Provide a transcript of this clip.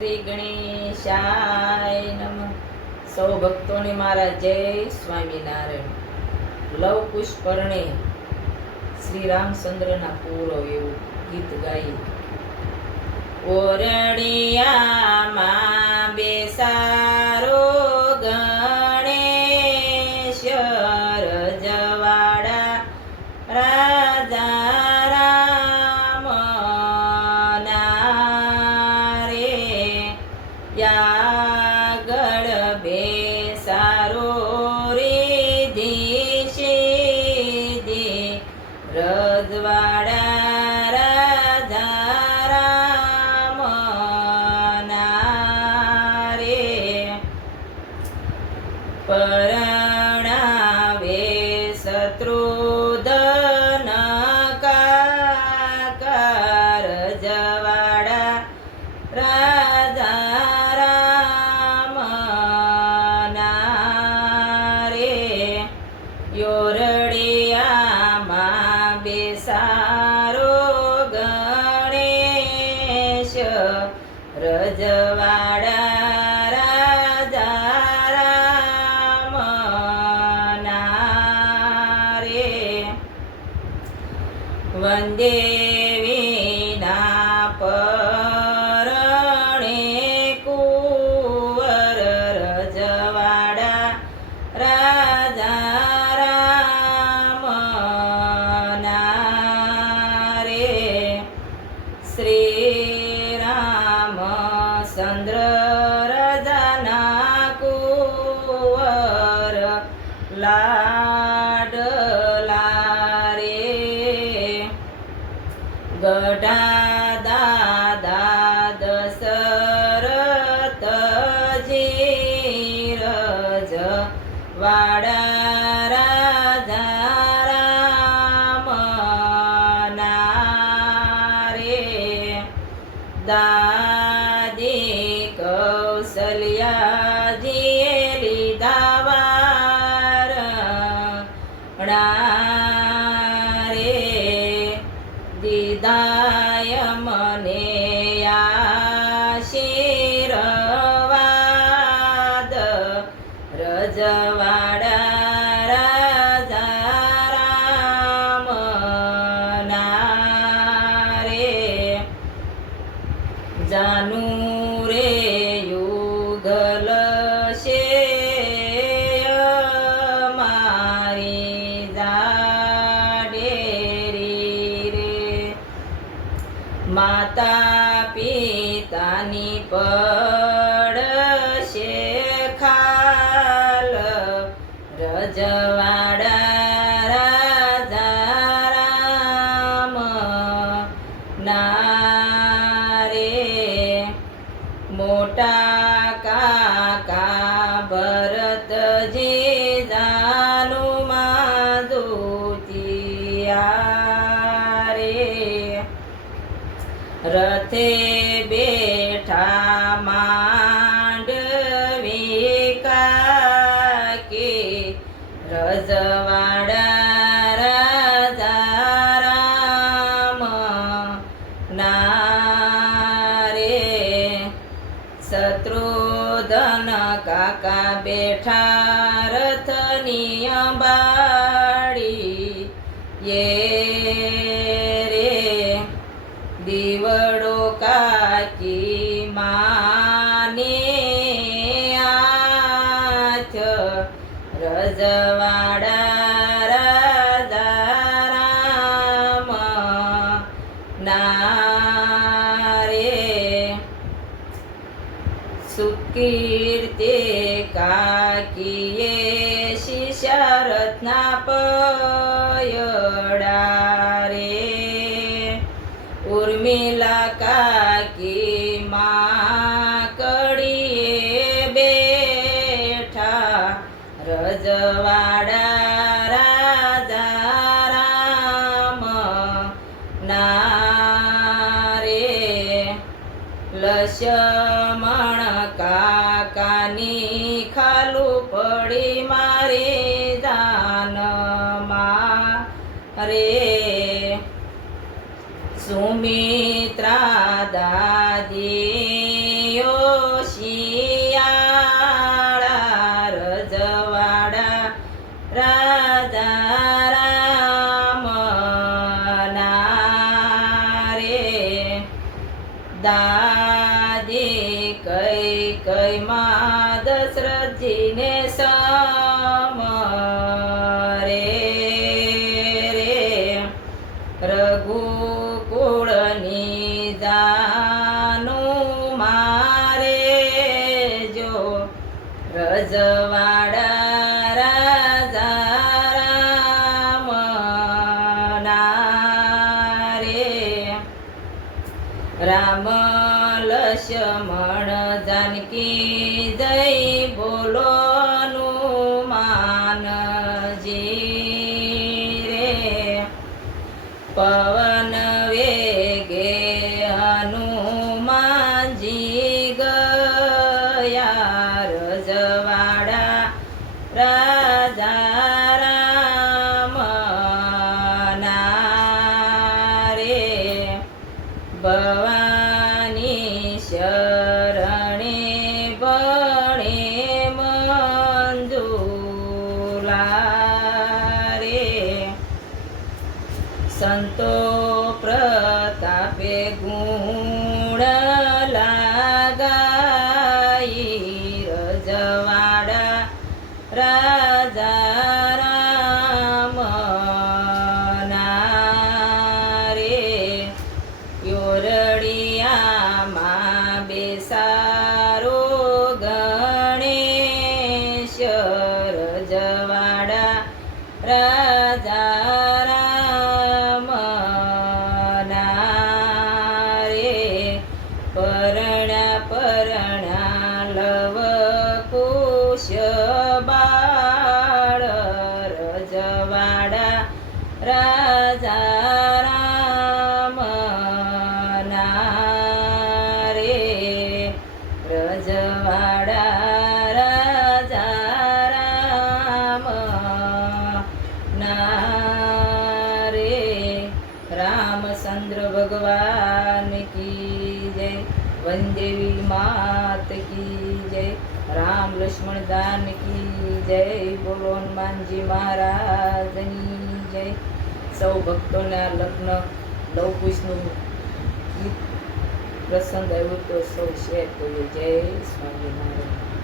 શ્રી ગણેશાય નમઃ. સૌ ભક્તોને મારા જય સ્વામિનારાયણ. લવ કુશ પરણે શ્રી રામચંદ્રના પૂરો એવું ગીત ગાઈ. ઓરડિયામાં બેસારો ગણેશ, રજવાડા રાજા યાગળ બેસારો રીધી સીધી, રજવાડા રાજા રામના રે. પરણાવે શત્રુધન કાકા, રજવાડા રાજા યોરડિયામાં બેસારો ગણેશ, રજવાડા રાજા રામના રે. વંદે વિના પરણે કુંવર, રજવાડા રાજા શ્રી રામચંદ્ર રાજાના કુંવર, લાડલા રે. ગઢા દાદા દશરથજી, રજવાડા રાજા રામના રે. દાદી કૌશલ્યાજીએ લીધા વારણા રે. દીદાય મને આશીર્વાદ, રજવાડા રાજા રામના રે. જાનું રે યુગલ છે મારી જાડેરી રે. માતા પિતાની પડશે ખાલ, રજવાડા રાજા રામના રે. મોટા કાકા ભરતજી જાનું માધુતિયા રે. રથે બેઠા માંડવી કાકી, રજવાડા રાજા રામના રે. શત્રુધન કાકા બેઠા રથની અંબાડી રે. દીવડો કાકી માને આથ, રજવાડા રાજા રામના રે. સુકીર્તે કાકીએ શિશારથના પયડા રે. ઉર્મિલા કાકી માકડીએ બેઠા, રજવાડા રાજા રામના રે. લક્ષ્મણ કાકાની ખાલું પડી મારી જાનમાં રે. સુમિત્રા દાદીઓ કઈ માં દશરથજીને સમરે રે રઘુકુળની જાનું મારે જો રજવાડા રાજા રામના રે રામ લક્ષ્મણ જાનકી જય બોલો હનુમાનજી રે પવન વેગે હનુમાનજી ગયા રજવાડા રાજા રામના રે ભવાની શરણે બણે મંજુલા રે સંતો પ્રતાપે ગુણ લાગાઈ રજવાડા રાજા રામના રે યોરડિયામાં બેસારો ગણેશ રજવાડા રાજા રામના રે પરણા લવ કુશ બાળ રજવાડા રાજા રામના રે રજવાડા રાજા રામના રે રામચંદ્ર ભગવાન કી જય વનદેવી માત કી જય રામ લક્ષ્મણ દાન કી જય બોલો હનુમાનજી મહારાજની જય સૌ ભક્તોના લગ્ન લવકુશનું ગીત પસંદ આવ્યું તો સૌ શેર કર્યું જય સ્વામિનારાયણ